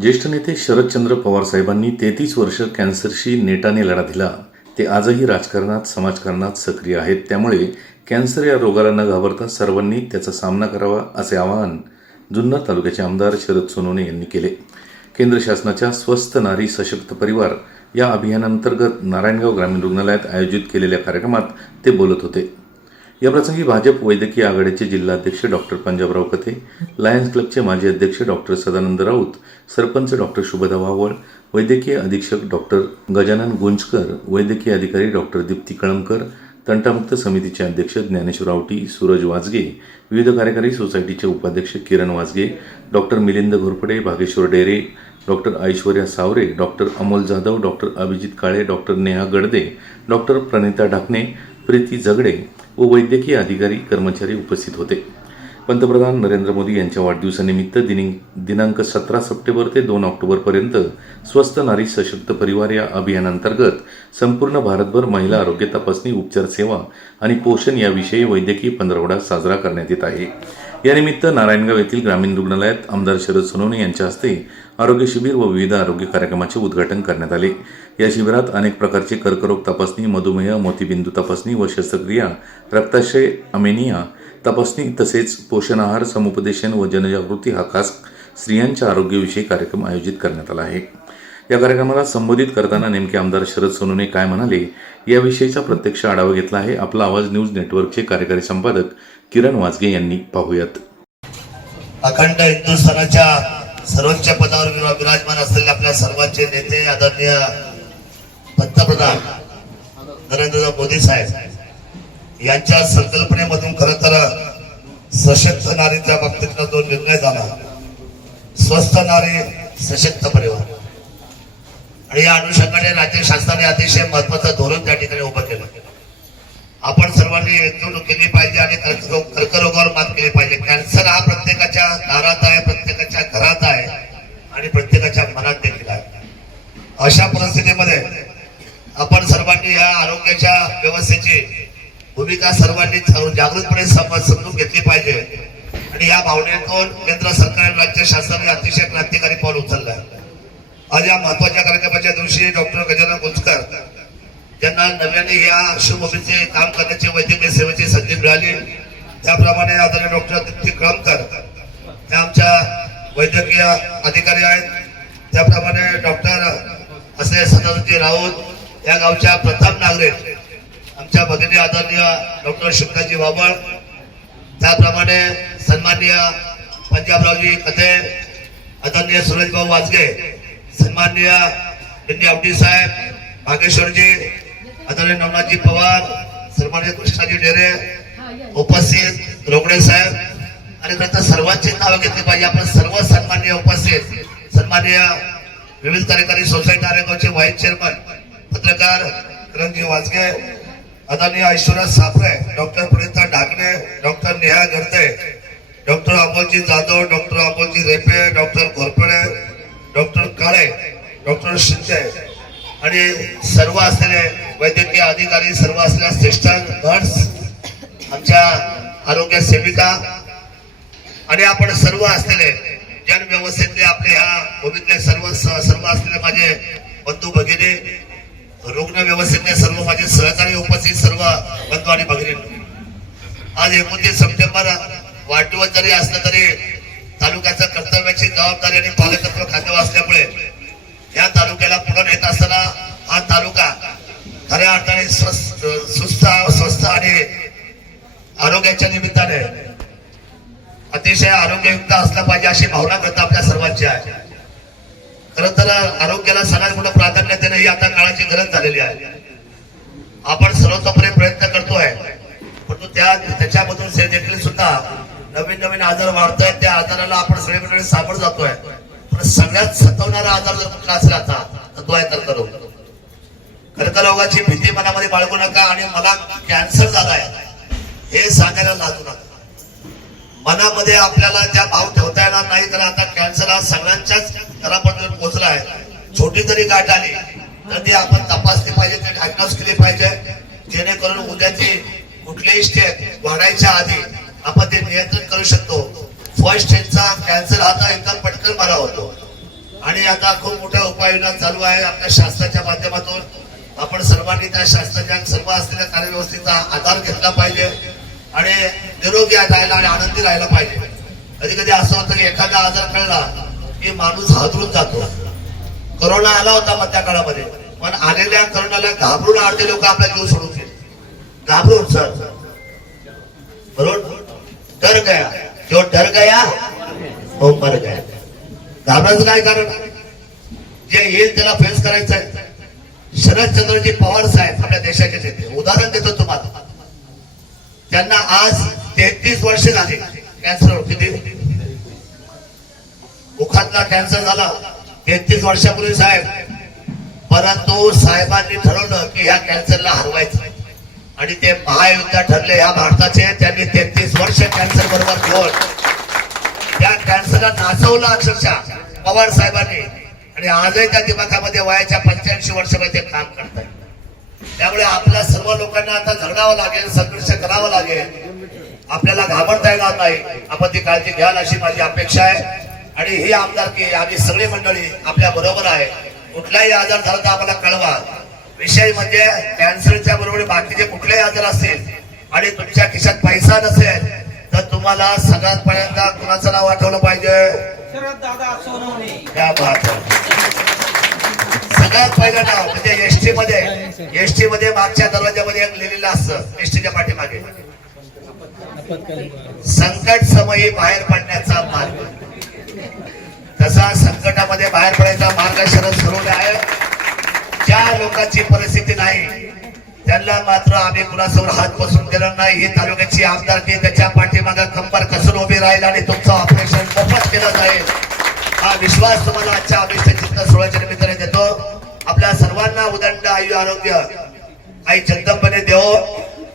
ज्येष्ठ नेते शरदचंद्र पवार साहेबांनी तेहतीस वर्ष कॅन्सरशी नेटाने लढा दिला. ते आजही राजकारणात समाजकारणात सक्रिय आहेत. त्यामुळे कॅन्सर या रोगाला न घाबरता सर्वांनी त्याचा सामना करावा असे आवाहन जुन्नर तालुक्याचे आमदार शरद सोनवणे यांनी केले. केंद्र शासनाच्या स्वस्थ नारी सशक्त परिवार या अभियानांतर्गत नारायणगाव ग्रामीण रुग्णालयात आयोजित केलेल्या कार्यक्रमात ते बोलत होते. याप्रसंगी भाजप वैद्यकीय आघाडीचे जिल्हाध्यक्ष डॉक्टर पंजाबराव कथे लायन्स क्लबचे माजी अध्यक्ष डॉक्टर सदानंद राऊत सरपंच डॉक्टर शुभदा वावळ वैद्यकीय अधीक्षक डॉक्टर गजानन गुंजकर वैद्यकीय अधिकारी डॉक्टर दीप्ती कळमकर तंटामुक्त समितीचे अध्यक्ष ज्ञानेश्वर आवटी सूरज वाजगे विविध कार्यकारी सोसायटीचे उपाध्यक्ष Kiran Wajge doctor Milind Ghorpade Bhageshwar Dere doctor Aishwarya Saware doctor Amol Jadhav doctor Abhijit Kale doctor Neha Gadade doctor Pranita Dhakane Preeti Jagade व वैद्यकीय अधिकारी कर्मचारी उपस्थित होते. पंतप्रधान नरेंद्र मोदी यांच्या वाढदिवसानिमित्त दिनी दिनांक सतरा सप्टेंबर ते दोन ऑक्टोबरपर्यंत स्वस्त नारी सशक्त परिवार या अभियानांतर्गत संपूर्ण भारतभर महिला आरोग्य तपासणी उपचार सेवा आणि पोषण याविषयी वैद्यकीय पंधरवडा साजरा करण्यात येत आहे. यानिमित्त नारायणगाव येथील ग्रामीण रुग्णालयात आमदार शरद सोनवणे यांच्या हस्ते आरोग्य शिबिर व विविध आरोग्य कार्यक्रमाचे उद्घाटन करण्यात आले. या शिबिरात अनेक प्रकारचे कर्करोग तपासणी मधुमेह मोतीबिंदू तपासणी व शस्त्रक्रिया रक्ताशय अमेनिया तपासणी तसेच पोषण आहार समुपदेशन व जनजागृती हा खास स्त्रियांच्या आरोग्याविषयी कार्यक्रम आयोजित करण्यात आला आहे. या कार्यक्रमाला संबोधित करताना नेमके आमदार शरद सोनूने काय म्हणाले याविषयीचा प्रत्यक्ष आढावा घेतला आहे. आपला आवाज न्यूज नेटवर्कचे कार्यकारी संपादक किरण वाजगे यांनी पाहूयात. अखंड हिंदुस्थानाच्या सर्वोच्च पदावर विराजमान असलेले आपल्या सर्वांचे नेते आदरणीय पंतप्रधान नरेंद्र मोदी साहेब यांच्या संकल्पनेमधून खर तर सशक्त नारीच्या बाबतीतला जो निर्णय झाला स्वस्थ नारी सशक्त परिवार. आणि या अनुषंगाने राज्य शासनाने अतिशय महत्वाचं धोरण त्या ठिकाणी उभं केलं. आपण सर्वांनी एकजूट केली पाहिजे आणि कर्करोग कर्करोगावर मात केली पाहिजे. कॅन्सर हा प्रत्येकाच्या दारात आहे प्रत्येकाच्या घरात आहे आणि प्रत्येकाच्या मनात देखील आहे अशा परिस्थितीमध्ये आपण सर्वांनी या आरोग्याच्या व्यवस्थेची भूमिका सर्वांनी जागृतपणे सम- समजून घेतली पाहिजे. आणि या भावनेतून केंद्र सरकार राज्य शासनाने अतिशय क्रांतिकारी पाऊल उचललं आहे. आज या महत्त्वाच्या कार्यक्रमाच्या दिवशी डॉक्टर गजानन गुंजकर ज्यांना नव्याने या शुभभूमीचे काम करण्याची वैद्यकीय सेवेची संधी मिळाली. त्याप्रमाणे आदरणीय डॉक्टर दिप्ती क्रमकर त्या आमच्या वैद्यकीय अधिकारी आहेत. त्याप्रमाणे डॉक्टर असे सदानंदजी राऊत या गावच्या प्रथम नागरिक आमच्या भगिनी आदरणीय डॉक्टर शुक्लाजी बाबळ त्याप्रमाणे सन्माननीय पंजाबरावजी कथे आदरणीय सुरजभाऊ वाजगे सन्माननीय बिंदी आवटी साहेब भागेश्वरजी आदरणीय नवनाथजी पवार सन्मान्य कृष्णाजी डेरे उपस्थित रोगडे साहेब आणि नंतर सर्वांची नावं घेतली पाहिजे. आपण सर्व सन्माननीय उपस्थित सन्माननीय विविध कार्यकारी सोसायटी आरेगावचे व्हाईस चेअरमन पत्रकार किरणजी वाजगे आदरणीय Aishwarya Sapre doctor Pranita Dhakane doctor Neha Garde doctor Amolji Jadhav doctor Amolji Repe doctor Ghorpade doctor Kale doctor Shinde आणि सर्व असलेले वैद्यकीय अधिकारी सर्व असलेल्या श्रेष्ठ नर्स आमच्या आरोग्य सेविका आणि आपण सर्व असलेले जन व्यवस्थेतले आपले ह्या भूमीतले सर्व सर्व असलेले माझे बंधू भगिनी रुग्ण व्यवस्थेतले सर्व माझे सहकारी उपस्थित सर्व बंधू आणि भगिनी आज एकोणतीस सप्टेंबर वाढदिवस जरी असलं तरी तालुक्याचं कर्तव्याची जबाबदारी आणि पालकत्व खात्यावर असल्यामुळे या तालुक्याला पुढे नेत असताना हा तालुका खऱ्या अर्थाने स्वस्थ सुस्थ स्वस्थ आणि आरोग्याच्या निमित्ताने अतिशय आरोग्ययुक्त असला पाहिजे अशी भावना करता आपल्या सर्वांची आहे खर तर आरोग्याला सगळ्यात मोठं प्राधान्य देणं ही आता काळाची गरज झालेली आहे. आपण सर्वतोपरी प्रयत्न करतोय. परंतु त्या त्याच्यामधून से- देखील सुद्धा नवीन नवीन आजार वाढत आहेत त्या आजाराला आपण सगळे मंडळी सामोरं जातोय. पण सगळ्यात सतवणारा आजार जर कुठला असेल आता तर तो आहे कर्करोग. कर्करोगाची भीती मनामध्ये बाळगू नका आणि मला कॅन्सर झालाय हे सांगायला लागू नका. मनामध्ये आपल्याला त्या भाव ठेवता येणार नाही तर आता कॅन्सर हा सगळ्यांच्याच घरापर्यंत पोहोचला आहे छोटी जरी गाठ आली तर ती आपण तपासली पाहिजे ते डायग्नोस केली पाहिजे. जेणेकरून उद्याची कुठलेही स्टेप वाढायच्या आधी आपण ते नियंत्रण करू शकतो. फर्स्ट स्टेजचा कॅन्सर आता एकदम पटकन बरा होतो. आणि आता खूप मोठ्या उपाययोजना चालू आहे आपल्या शास्त्राच्या माध्यमातून. आपण सर्वांनी त्या शास्त्राच्या सर्व असलेल्या कार्यव्यवस्थेचा आधार घेतला पाहिजे. आणि निरोगी राहायला आणि आनंदी राहायला पाहिजे. कधी कधी असं होतं की एखादा आजार कळला की माणूस हादरून जातो. करोना आला होता मग त्या काळामध्ये पण आलेल्या करोनाला घाबरून अर्धे लोक आपला जीव सोडून गेले. घाबरून सर. बरोबर डर गया. जो डर गया? तो मर गया. घाबरायचं काय कारण? जे येईल त्याला फेस करायचं आहे शरदचंद्रजी पवार साहेब आपल्या देशाचे नेते. उदाहरण देतो तुम्हाला. त्यांना आज तेहतीस वर्ष झाली. कॅन्सर किती मुखातला कॅन्सर झाला? तेहतीस वर्षापूर्वी साहेब. परंतु साहेबांनी ठरवलं की ह्या कॅन्सरला हरवायचं. आणि ते महायुद्ध ठरले ह्या भारताचे. त्यांनी तेहतीस वर्ष कॅन्सर बरोबर घेऊन त्या कॅन्सरला नाचवलं अक्षरशः पवार साहेबांनी. आणि आजही त्या दिमाखामध्ये वयाच्या पंच्याऐंशी वर्षामध्ये ते काम करताय त्यामुळे आपल्या सर्व लोकांना आता झगडावं लागेल संघर्ष करावा लागेल. आपल्याला घाबरता येणार नाही. आपण ती काळजी घ्याल अशी माझी अपेक्षा आहे. आणि ही आमदारकी आम्ही सगळी मंडळी आपल्या बरोबर आहे. कुठलाही आजार झाला तर आम्हाला कळवा. विषय म्हणजे कॅन्सरच्या बरोबर बाकीचे कुठलेही आजार असतील आणि तुमच्या खिशात पैसा नसेल तर तुम्हाला सगळ्यात पहिल्यांदा कुणाचं नाव आठवलं पाहिजे? सगळ्यात पहिलं नाव म्हणजे एसटी मध्ये. एसटी मध्ये मागच्या दरवाजामध्ये एक लिहिलेलं असतं एसटीच्या पाठीमागे. संकट समयी बाहेर पडण्याचा मार्ग. तसा संकटामध्ये बाहेर पडायचा मार्ग शरद ठरवला आहे. ज्या लोकांची परिस्थिती नाही त्यांना मात्र आम्ही कुणासमोर हात बसून देणार नाही. ही तालुक्याची आमदारकी त्याच्या पाठीमागे कंबर कसून उभी राहील आणि तुमचं ऑपरेशन मोफत केलं जाईल. हा विश्वास तुम्हाला आजच्या अभिष्ट चित्त सोहळ्याच्या निमित्ताने देतो. आपल्या सर्वांना उदंड आयु आरोग्य. आई जगदंबने देव.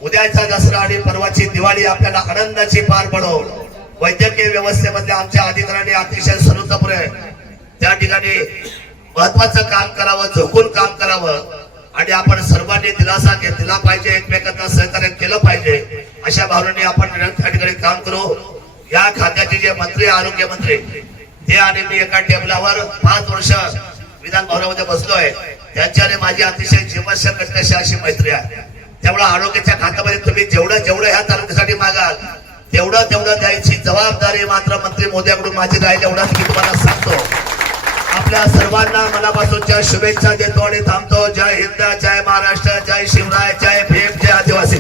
उद्याचा दसरा आणि परवाची दिवाळी आपल्याला आनंदाची पार पडो. वैद्यकीय व्यवस्थेमध्ये आमच्या अधिकाऱ्यांनी अतिशय सर्वतोपरी त्या ठिकाणी महत्वाचं काम करावं झोकून काम करावं आणि आपण सर्वांनी दिलासा घे- दिला पाहिजे एकमेकांना सहकार्य केलं पाहिजे अशा भावनेने आपण त्या ठिकाणी काम करू. या खात्याचे जे मंत्री आरोग्य मंत्री ते आणि मी एका टेबलावर पाच वर्ष विधान भवनामध्ये बसलोय त्यांची आणि माझी अतिशय जीवनशय कशी अशी मैत्री आहे. त्यामुळे आरोग्याच्या खात्यामध्ये तुम्ही जेवढं जेवढं ह्या तालुक्यासाठी मागाल तेवढं तेवढं द्यायची जबाबदारी मात्र मंत्री मोदीकडून माझी राहील एवढाच मी तुम्हाला सांगतो. आपल्या सर्वांना मनापासूनच्या शुभेच्छा देतो आणि थांबतो. जय हिंद जय महाराष्ट्र जय शिवराय जय भीम जय आदिवासी.